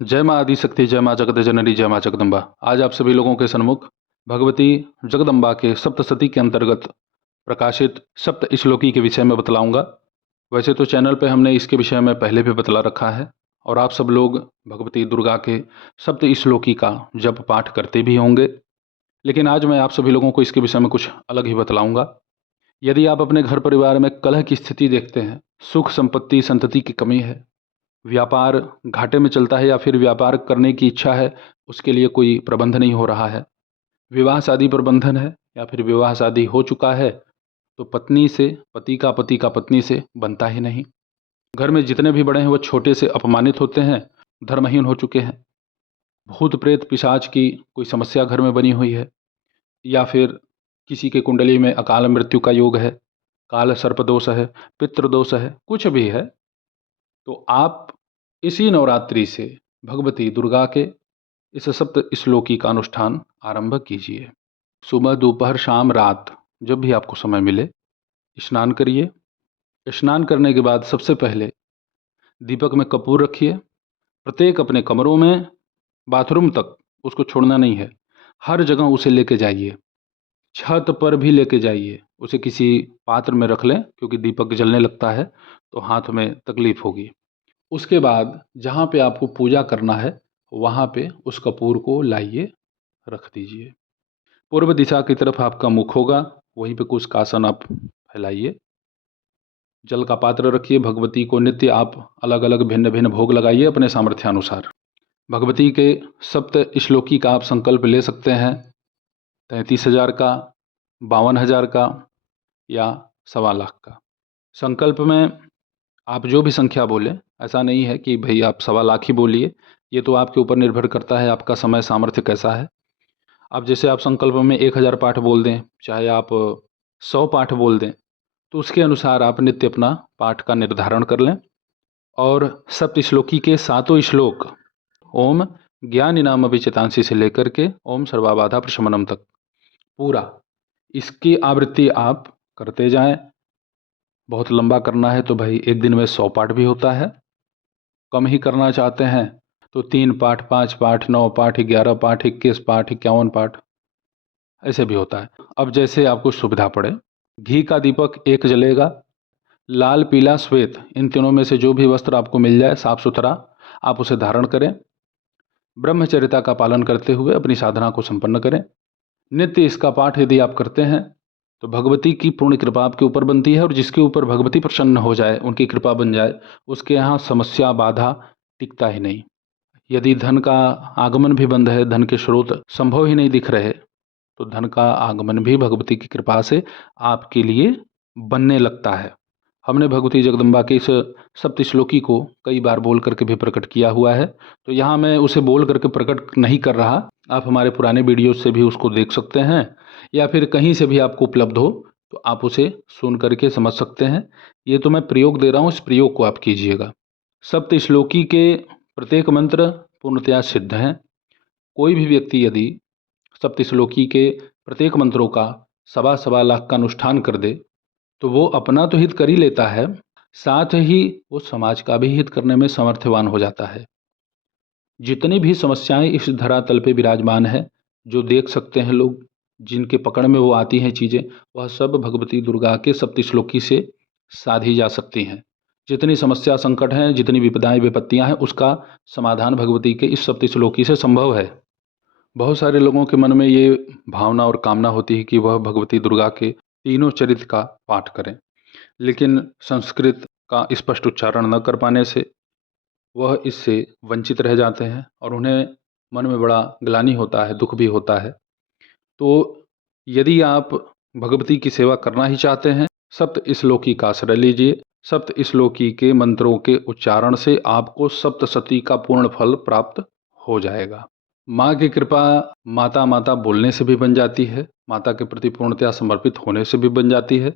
जय माँ आदिशक्ति, जय माँ जगत जननी, जय माँ जगदम्बा। आज आप सभी लोगों के सन्मुख भगवती जगदम्बा के सप्तशती के अंतर्गत प्रकाशित सप्त श्लोकी के विषय में बतलाऊंगा। वैसे तो चैनल पे हमने इसके विषय में पहले भी बतला रखा है और आप सब लोग भगवती दुर्गा के सप्त श्लोकी का जप पाठ करते भी होंगे, लेकिन आज मैं आप सभी लोगों को इसके विषय में कुछ अलग ही बतलाऊंगा। यदि आप अपने घर परिवार में कलह की स्थिति देखते हैं, सुख संपत्ति संतति की कमी है, व्यापार घाटे में चलता है या फिर व्यापार करने की इच्छा है, उसके लिए कोई प्रबंध नहीं हो रहा है, विवाह शादी प्रबंधन है या फिर विवाह शादी हो चुका है तो पत्नी से पति का पत्नी से बनता ही नहीं, घर में जितने भी बड़े हैं वो छोटे से अपमानित होते हैं, धर्महीन हो चुके हैं, भूत प्रेत पिशाच की कोई समस्या घर में बनी हुई है, या फिर किसी के कुंडली में अकाल मृत्यु का योग है, काल सर्प दोष है, पितृ दोष है, कुछ भी है, तो आप इसी नवरात्रि से भगवती दुर्गा के इस सप्त श्लोकी का अनुष्ठान आरंभ कीजिए। सुबह दोपहर शाम रात जब भी आपको समय मिले स्नान करिए। स्नान करने के बाद सबसे पहले दीपक में कपूर रखिए। प्रत्येक अपने कमरों में, बाथरूम तक उसको छोड़ना नहीं है, हर जगह उसे लेके जाइए, छत पर भी लेके जाइए, उसे किसी पात्र में रख लें क्योंकि दीपक जलने लगता है तो हाथ में तकलीफ होगी। उसके बाद जहाँ पे आपको पूजा करना है वहाँ पे उस कपूर को लाइए, रख दीजिए। पूर्व दिशा की तरफ आपका मुख होगा, वहीं पे कुछ आसन आप फैलाइए। जल का पात्र रखिए। भगवती को नित्य आप अलग अलग भिन्न भिन्न भोग लगाइए अपने सामर्थ्यानुसार। भगवती के सप्त श्लोकी का आप संकल्प ले सकते हैं, 33,000 का, 52,000 का या 1,25,00,000 का। संकल्प में आप जो भी संख्या बोलें, ऐसा नहीं है कि भाई आप 1,25,00,000 ही बोलिए, ये तो आपके ऊपर निर्भर करता है आपका समय सामर्थ्य कैसा है। अब जैसे आप संकल्प में 1,000 पाठ बोल दें, चाहे आप 100 पाठ बोल दें, तो उसके अनुसार आप नित्य अपना पाठ का निर्धारण कर लें। और सप्त श्लोकी के सातों श्लोक ओम ज्ञान इनाम विचेतांशी से लेकर के ओम सर्वाबाधा प्रशमनम तक पूरा इसकी आवृत्ति आप करते जाएं। बहुत लंबा करना है तो भाई एक दिन में 100 पाठ भी होता है। कम ही करना चाहते हैं तो 3 पाठ, 5 पाठ, 9 पाठ, 11 पाठ, 21 पाठ, 51 पाठ, ऐसे भी होता है। अब जैसे आपको सुविधा पड़े। घी का दीपक एक जलेगा। लाल पीला श्वेत इन तीनों में से जो भी वस्त्र आपको मिल जाए साफ सुथरा, आप उसे धारण करें। ब्रह्मचर्यता का पालन करते हुए अपनी साधना को संपन्न करें। नित्य इसका पाठ यदि आप करते हैं तो भगवती की पूर्ण कृपा आपके ऊपर बनती है, और जिसके ऊपर भगवती प्रसन्न हो जाए, उनकी कृपा बन जाए, उसके यहाँ समस्या बाधा टिकता ही नहीं। यदि धन का आगमन भी बंद है, धन के स्रोत संभव ही नहीं दिख रहे, तो धन का आगमन भी भगवती की कृपा से आपके लिए बनने लगता है। हमने भगवती जगदम्बा के इस सप्त श्लोकी को कई बार बोल करके भी प्रकट किया हुआ है, तो यहाँ मैं उसे बोल करके प्रकट नहीं कर रहा। आप हमारे पुराने वीडियो से भी उसको देख सकते हैं, या फिर कहीं से भी आपको उपलब्ध हो तो आप उसे सुन करके समझ सकते हैं। ये तो मैं प्रयोग दे रहा हूँ, इस प्रयोग को आप कीजिएगा। सप्त श्लोकी के प्रत्येक मंत्र पूर्णतया सिद्ध हैं। कोई भी व्यक्ति यदि सप्त श्लोकी के प्रत्येक मंत्रों का 1,25,00,000 का अनुष्ठान कर दे तो वो अपना तो हित कर ही लेता है, साथ ही वो समाज का भी हित करने में समर्थवान हो जाता है। जितनी भी समस्याएं इस धरातल पे विराजमान है, जो देख सकते हैं लोग, जिनके पकड़ में वो आती हैं चीज़ें, वह सब भगवती दुर्गा के सप्त श्लोकी से साधी जा सकती हैं। जितनी समस्या संकट हैं, जितनी विपदाएं विपत्तियां हैं, उसका समाधान भगवती के इस सप्त श्लोकी से संभव है। बहुत सारे लोगों के मन में ये भावना और कामना होती है कि वह भगवती दुर्गा के तीनों चरित्र का पाठ करें, लेकिन संस्कृत का स्पष्ट उच्चारण न कर पाने से वह इससे वंचित रह जाते हैं और उन्हें मन में बड़ा ग्लानि होता है, दुख भी होता है। तो यदि आप भगवती की सेवा करना ही चाहते हैं, सप्त श्लोकी का आश्रय लीजिए। सप्त श्लोकी के मंत्रों के उच्चारण से आपको सप्तशती का पूर्ण फल प्राप्त हो जाएगा। माँ की कृपा माता माता बोलने से भी बन जाती है, माता के प्रति पूर्णतया समर्पित होने से भी बन जाती है।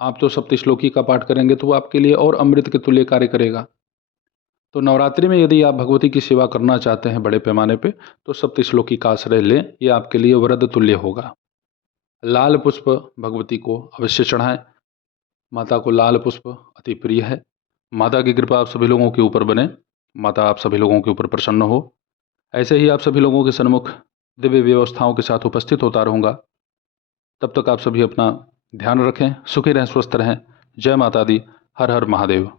आप तो सप्त श्लोकी का पाठ करेंगे तो वो आपके लिए और अमृत के तुल्य कार्य करेगा। तो नवरात्रि में यदि आप भगवती की सेवा करना चाहते हैं बड़े पैमाने पे, तो सप्त श्लोकी का आश्रय लें, ये आपके लिए वरद तुल्य होगा। लाल पुष्प भगवती को अवश्य चढ़ाएं। माता को लाल पुष्प अति प्रिय है। माता की कृपा आप सभी लोगों के ऊपर बने। माता आप सभी लोगों के ऊपर प्रसन्न हो। ऐसे ही आप सभी लोगों के सन्मुख दिव्य व्यवस्थाओं के साथ उपस्थित होता रहूँगा। तब तक आप सभी अपना ध्यान रखें, सुखी रहें, स्वस्थ रहें। जय माता दी। हर हर महादेव।